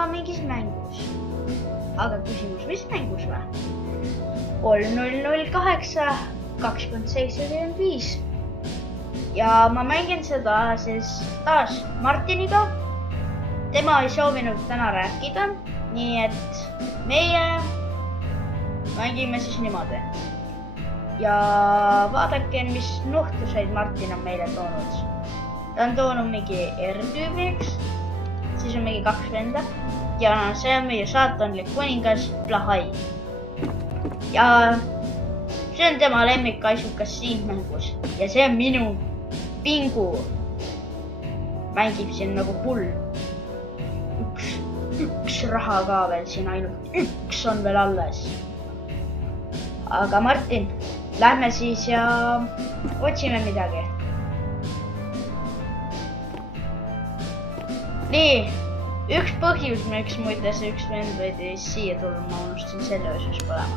olema mingis mängus. Aga küsimus, mis mängus või? 3008-2775. Ja ma mängin seda siis taas Martiniga. Tema ei soovinud täna rääkida, nii et meie mängime siis niimoodi. Ja vaadake, mis nuhtluseid Martin on meile toonud. Ta on toonud mingi R-tüübiks, siis on mingi 2 venda ja see on meie saatanlik kuningas Blahai. Ja see on tema lemmikaisukas siin mängus ja see on minu Pingu. Mängib siin nagu hull. Üks raha ka veel siin, ainult üks on veel alles. Aga Martin, lähme siis ja otsime midagi. Nii, üks põhjus, miks muide see üks vend võidi siia tulla, ma unustasin selle osas põlema.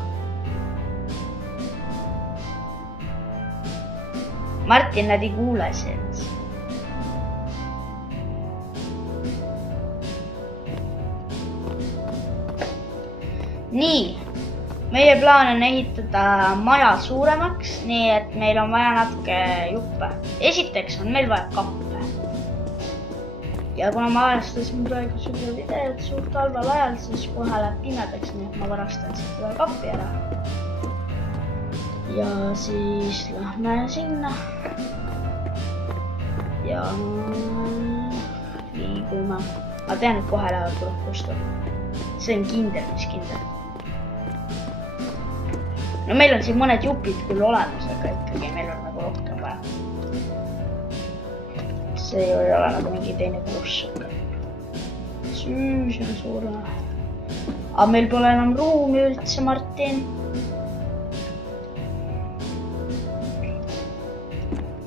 Martin, nad ei kuule sind. Nii, meie plaan on ehitada maja suuremaks, nii et meil on vaja natuke juppe. Esiteks on meil vaja kappe. Ja kuna ma avastasin praegu seda videot suurt halval ajal, siis kohe läheb pimedaks, nii et ma varastan seda kappi ära. Ja siis lähme sinna. Ja liigume. Ma tean, et kohe lähevad tuleb kustu. See on kindel, mis kindel. No meil on siin mõned jupid küll olemas, aga ikkagi meil on nagu rohkem vaja. See ei ole nagu mingi teine pluss. Süüs on suure. Aga meil pole enam ruumi üldse, Martin.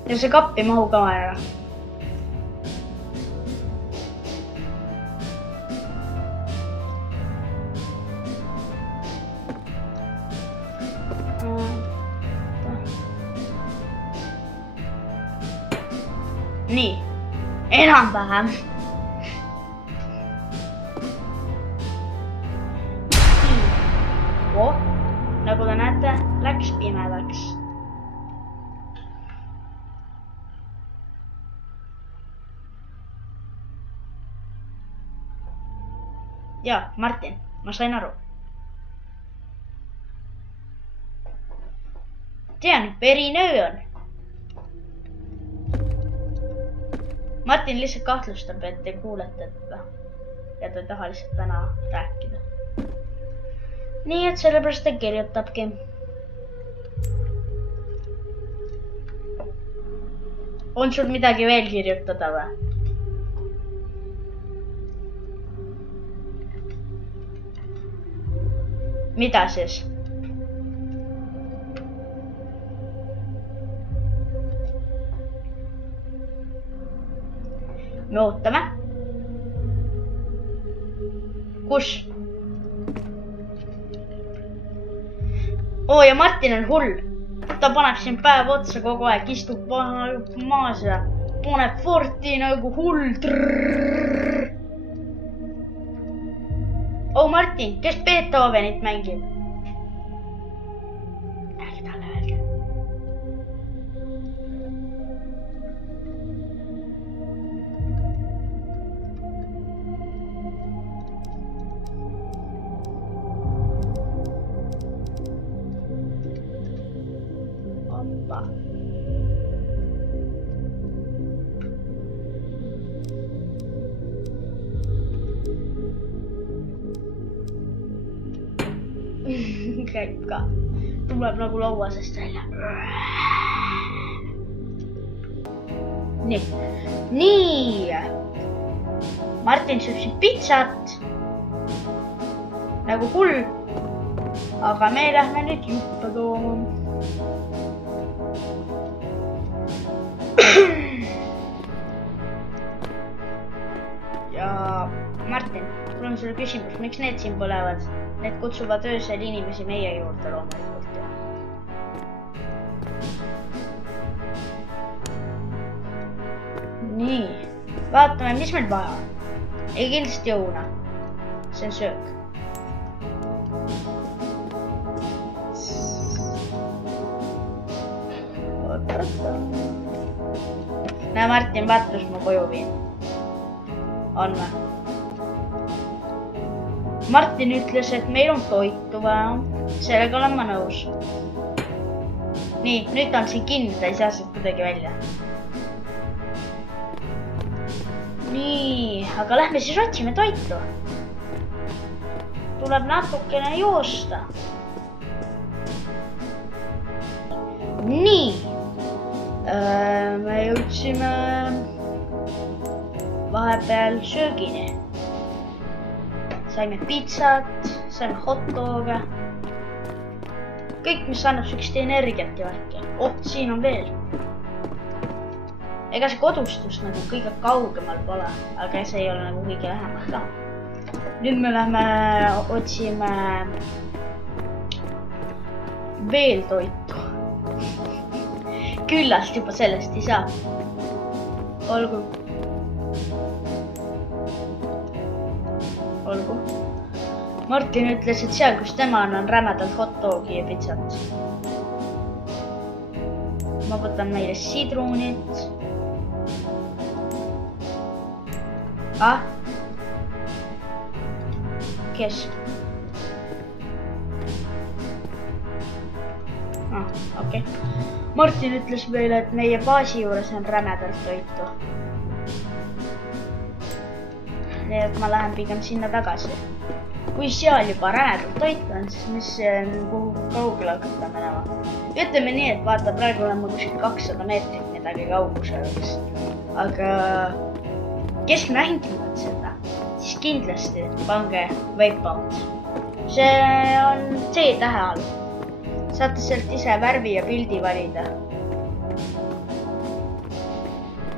Ja see kappi mahu ka ära. Nii, enam-vähem. Nagu te näete, läks pimedaks. Ja, Martin, ma sain aru. Tean, verine öö on. Martin lihtsalt kahtlustab, et te kuulete teda ja ta ei taha lihtsalt täna rääkida. Nii et sellepärast ta kirjutabki. On sul midagi veel kirjutada või? Mida siis? Me ootame. Kus? Ja Martin on hull. Ta paneb siin päev otsa kogu aeg, istub maas ja paneb forti nagu hull. Martin, kes Beethovenit mängib? Ärge talle öelge. Oppa. Käib ka. Tuleb nagu lauasest välja. Nii. Martin sööb siin pitsat. Nagu hull. Aga me lähme nüüd juppe tooma. Ja Martin, mul on sulle küsimus, miks need siin põlevad? Need kutsuvad öösel inimesi meie juurde loomulikult. Nii, vaatame, mis meil vaja. Ei kindlasti õuna. see on söök. Näe Martin, vaata, kus ma koju viin. On või? Martin ütles, et meil on toitu vaja. Sellega olen ma nõus. Nii, nüüd on siin kinni, ta ei saa siit kuidagi välja. Nii, aga lähme siis otsime toitu. Tuleb natukene joosta. Nii. Me jõudsime vahepeal söögini. Saime pizzat, saime hotdoge. Kõik, mis annab sükst energiat ja värki. Siin on veel. Ega see kodustus nagu kõige kaugemal pole, aga see ei ole nagu kõige lähemal ka. Nüüd me lähme otsime veel toitu. Küllast juba sellest ei saa. Olgu. Martin ütles, et seal, kus tema on rämedalt hotdogi ja pizzat. Ma võtan meile sidrunit. Kes? Okei. Martin ütles meile, et meie baasi juures on rämedalt toitu. Nii et ma lähen pigem sinna tagasi. Kui seal juba rämedalt toitu on, siis mis kuhu kaugele hakata minema. Ütleme nii, et vaata, praegu olen ma kuskil 200 meetrit midagi kaugusel. Aga kes mängivad seda, siis kindlasti pange Wipeout. See on C-tähe all. Saate sealt ise värvi ja pildi valida.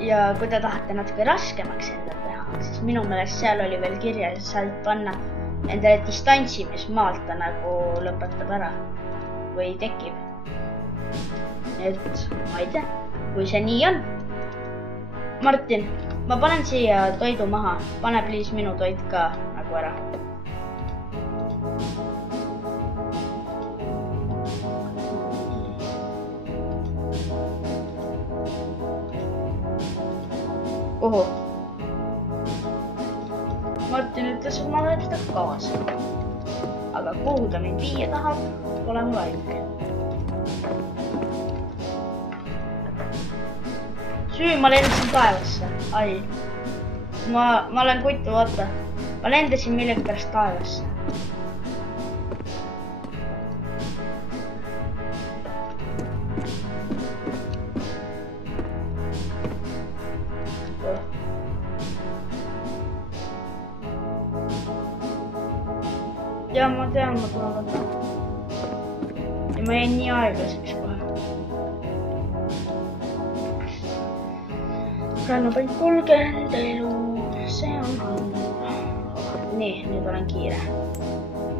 Ja kui te tahate natuke raskemaks endale teha, siis minu meelest seal oli veel kirjas, et saad panna endale distantsi, mis maalt ta nagu lõpetab ära või tekib. Et ma ei tea, kui see nii on. Martin, ma panen siia toidu maha. Pane please minu toit ka nagu ära. Oho. Martin ütles, et ma olen seda kaasa. Aga kuhu ta mind viia tahab, pole mul ainuke. Ma lendasin taevasse. Ai. Ma olen kuitu, vaata. Ma lendasin millegi pärast taevasse. Ja ma tean, ma tulen võtta. Ja ma jäin nii aeglaseks kohe. Praegu panin 30 elu. See on halb. Nii, nüüd olen kiire.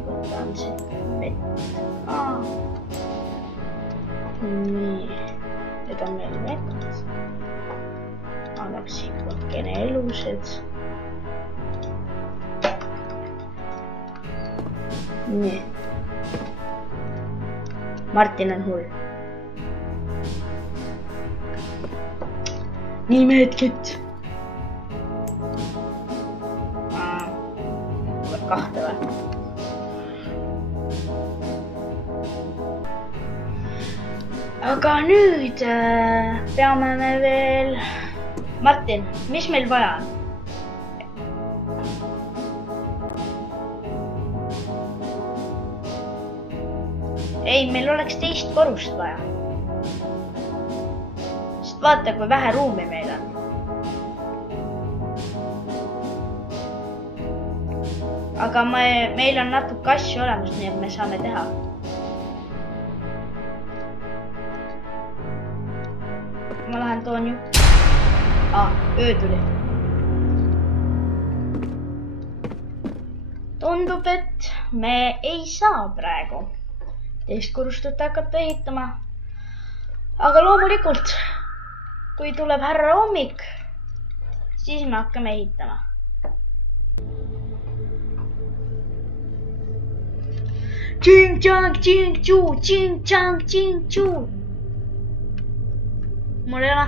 Võtan siin vett. Nii, nüüd on meil vett. Annab siin 30 elused. Nii. Martin on hull. Nii meetkett. Tuleb kahte või? Aga nüüd peame me veel... Martin, mis meil vaja on? Ei, meil oleks teist korrust vaja. Sest vaata, kui vähe ruumi meil on. Aga meil on natuke asju olemas, nii et me saame teha. Ma lähen toon ju. Öö tuli. Tundub, et me ei saa praegu teist korrustut hakata ehitama. Aga loomulikult, kui tuleb härra hommik, siis me hakkame ehitama. Ching-chang, ching-chuu, ching-chang, ching-chuu. Mul ei ole.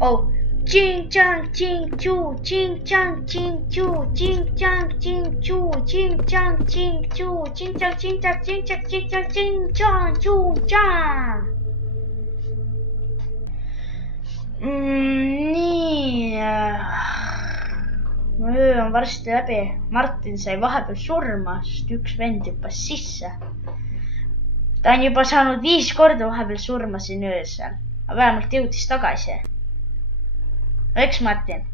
Oh. Ching-chang, ching-chuu, ching-chang, ching-chuu, ching-chang, ching-chuu, ching-chang, ching-chuu, ching-chang, ching-chang, ching-chang, ching-chang, ching-chang, ching-chang. Nii. Öö on varsti läbi. Martin sai vahepeal surma, sest üks vend hüppas sisse. Ta on juba saanud 5 korda vahepeal surma siin öösel. Aga vähemalt jõudis tagasi. Eks Martin?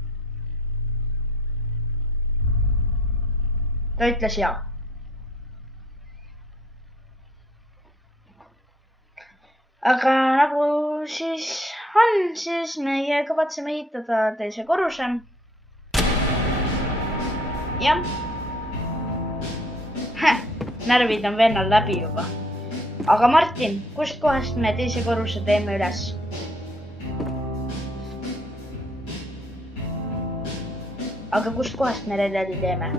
Ta ütles jaa. Aga nagu siis on, siis meie kavatseme ehitada teise korruse. Jah. Närvid on vennal läbi juba. Aga Martin, kust kohast me teise korruse teeme üles? Aga kust kohast me redeli teeme?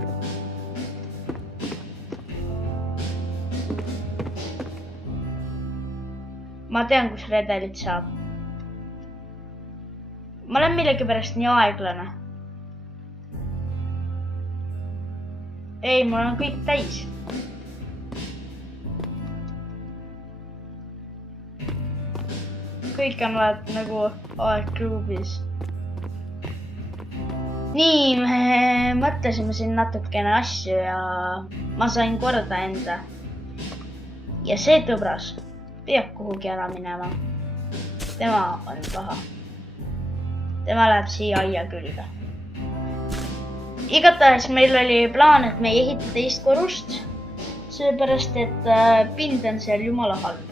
Ma tean, kus redelit saab. Ma olen millegipärast nii aeglane. Ei, mul on kõik täis. Kõik on vaat nagu aegklubis. Nii, me mõtlesime siin natukene asju ja ma sain korda enda. Ja see tõbras peab kuhugi ära minema. Tema on paha. Tema läheb siia aia külge. Igatahes meil oli plaan, et me ei ehita teist korrust, seepärast, et pind on seal jumala halb.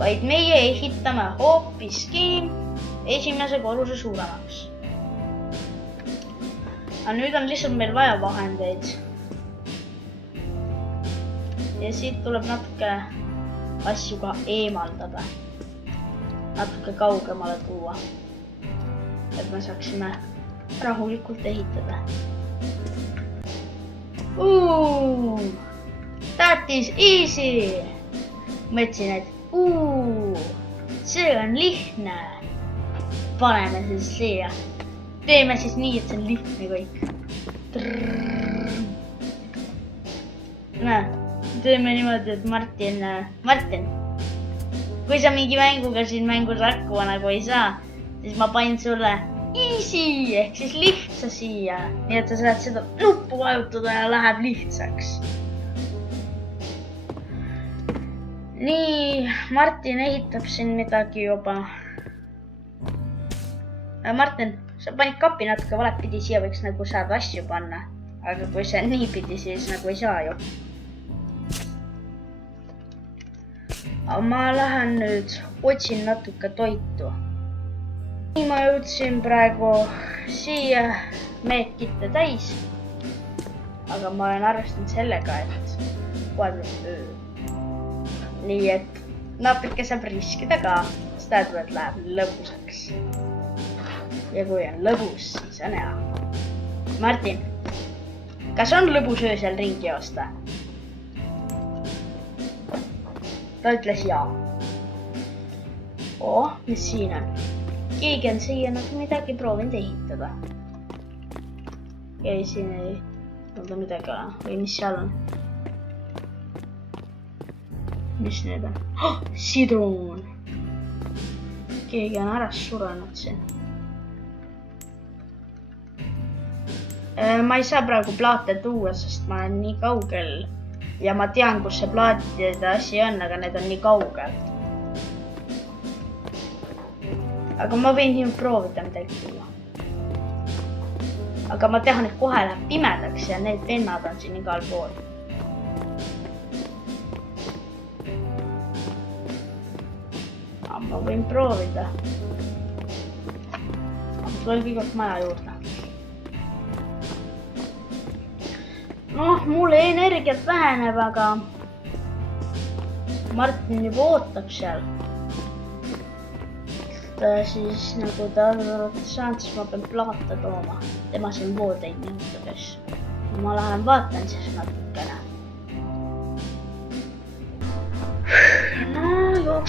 Vaid meie ehitame hoopiski esimese korruse suuremaks. Aga nüüd on lihtsalt meil vaja vahendeid. Ja siit tuleb natuke asju ka eemaldada. Natuke kaugemale tuua. Et me saaksime rahulikult ehitada. That is easy. Mõtlesin, et see on lihtne. Paneme siis siia. Teeme siis nii, et see on lihtne kõik. Näe, teeme niimoodi, et Martin, kui sa mingi mänguga siin mängus hakkama nagu ei saa, siis ma panin sulle easy ehk siis lihtsa siia. Nii et sa saad seda nuppu vajutada ja läheb lihtsaks. Nii, Martin ehitab siin midagi juba. Martin, sa panid kapi natuke valepidi, siia võiks nagu saad asju panna. Aga kui see nii pidi, siis nagu ei saa ju. Aga ma lähen nüüd, otsin natuke toitu. Nii ma jõudsin praegu siia meetkitte täis. Aga ma olen arvestanud sellega, et kohe öö. Nii et natuke saab riskida ka, seda tuleb läheb lõbusaks. Ja kui on lõbus, siis on hea. Martin, kas on lõbus öösel ringi joosta? Ta ütles jaa. Mis siin on? Keegi on siia nagu midagi proovinud ehitada. Ja siin ei ole midagi ole. Või mis seal on? Mis need on? Sidrun! Keegi on ära surenud siin. Ma ei saa praegu plaate tuua, sest ma olen nii kaugel. Ja ma tean, kus see plaatide asi on, aga need on nii kaugel. Aga ma võin nii proovida midagi tuua. Aga ma tean, et kohe läheb pimedaks ja need vennad on siin igal pool. Aga ma võin proovida. Aga tuleb igalt maja juurde. Mulle energiat väheneb, aga Martin juba ootab seal. Siis nagu ta saanud, siis ma pean plaata tooma. Tema siin voodeid nõutades. Ma lähen vaatan siis natukene.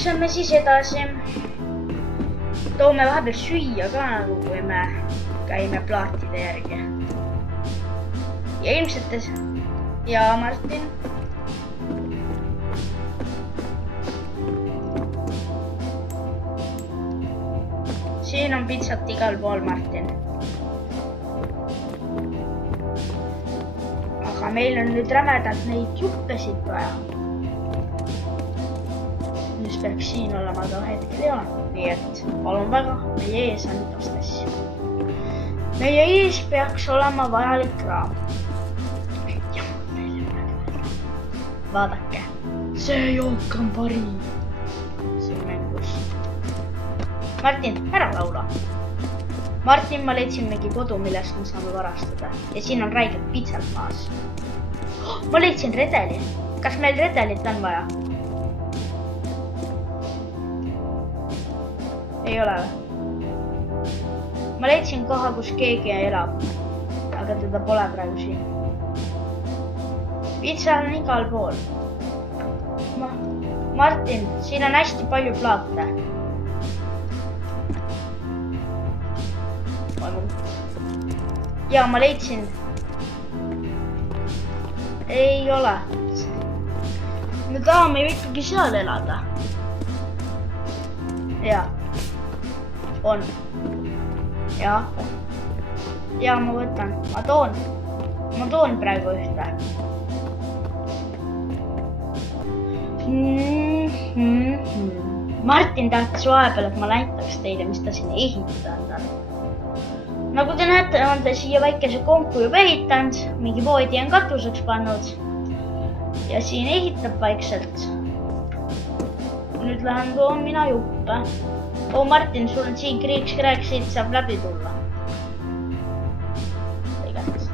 jookseme siis edasi. Toome vahepeal süüa ka nagu, kui me käime plaatide järgi. Ja ilmselt... Ja Martin. Siin on pitsat igal pool, Martin. Aga meil on nüüd rämedalt neid juppesid vaja. Mis peaks siin olema ka hetkel ei ole. Nii et palun väga, meie ees on igast asju. Meie ees peaks olema vajalik kraam. Vaadake, see jook on parim. See mängus. Martin, ära laula. Martin, ma leidsin mingi kodu, millest me saame varastada. Ja siin on räigelt pitsalt maas. Ma leidsin redeli. Kas meil redelit on vaja? Ei ole. Ma leidsin koha, kus keegi elab. Aga teda pole praegu siin. Pitsa on igal pool. Martin, siin on hästi palju plaate. Ja ma leidsin. Ei ole. Me tahame ju ikkagi seal elada. Ja. On. Ja. Ja ma võtan. Ma toon praegu ühte. Martin tahtis vahepeal, et ma näitaks teile, mis ta siin ehitanud on. Nagu te näete, on ta siia väikese konku juba ehitanud. Mingi voodi on katuseks pannud. Ja siin ehitab vaikselt. Nüüd lähen toon mina juppe. Martin, sul on siin kriiks-kräks, siit saab läbi tulla. Tegelikult.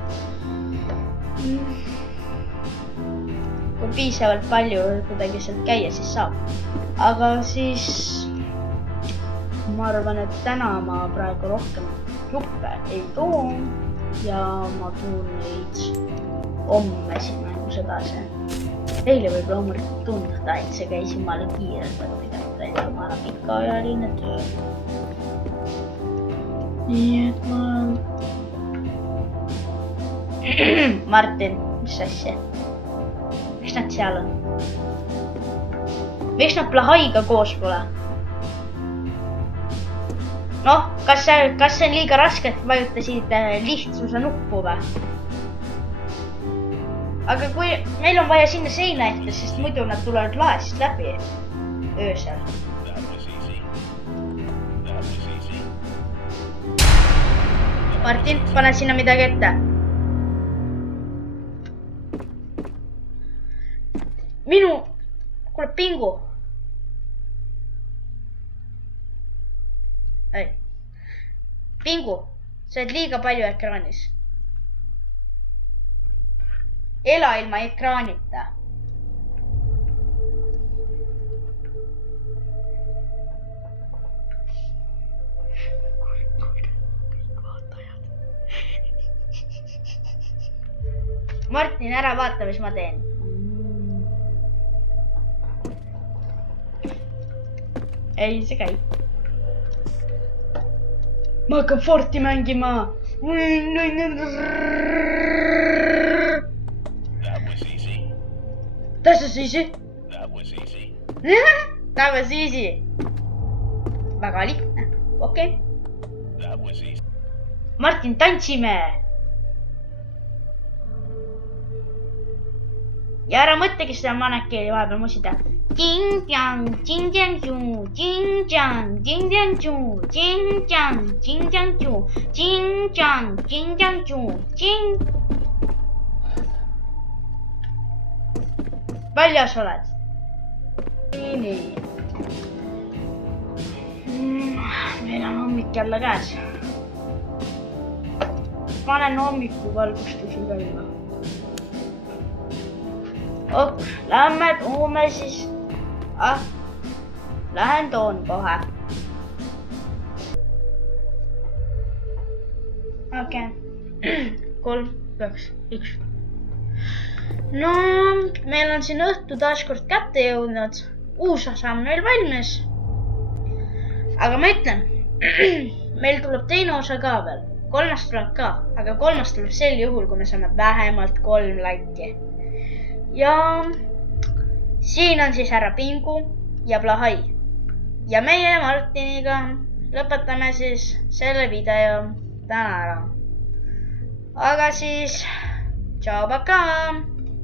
Kui piisavalt palju kuidagi sealt käia, siis saab. Aga siis ma arvan, et täna ma praegu rohkem juppe ei too ja ma tuun neid homme siin mängus edasi. Eile võib loomulikult tundda, et see käis jumala kiirelt, aga tegelikult oli jumala pikaajaline töö. Nii et ma... Martin, mis asja? Miks nad seal on? Miks nad pole haiga koos pole? Noh, kas see on liiga raske, et vajutasid lihtsuse nuppu või? Aga kui meil on vaja sinna seina ehte, sest muidu nad tulevad laest läbi öösel. Martin, pane sinna midagi ette. Kuule, Pingu. Pingu, sa oled liiga palju ekraanis. Ela ilma ekraanita. Martin, ära vaata, mis ma teen. Ei, see käib. Ma hakkan Forti mängima. That was easy. That was easy. Väga lihtne. Okei. Martin, tantsime. Ja ära mõtlegi seda manekeeli vahepeal musida. Jing-jang, jing-jang-juu, jing-jang, jing-jang-juu, jing-jang, jing-jang-juu, jing-jang, jing-jang-juu, jing... Väljas oled? Nii. Meil on hommik jälle käes. Panen hommikuvalgustusi käima. Ok, lähme toome siis. Lähen toon kohe. Okei. 3, 2, 1. No, meil on siin õhtu taaskord kätte jõudnud. uus osa on meil valmis. aga ma ütlen, meil tuleb teine osa ka veel, 3. tuleb ka, aga 3. tuleb sel juhul, kui me saame vähemalt 3 laiki. ja siin on siis härra Pingu ja Plahai. ja meie Martiniga lõpetame siis selle video täna ära. aga siis, tšau, pakaa!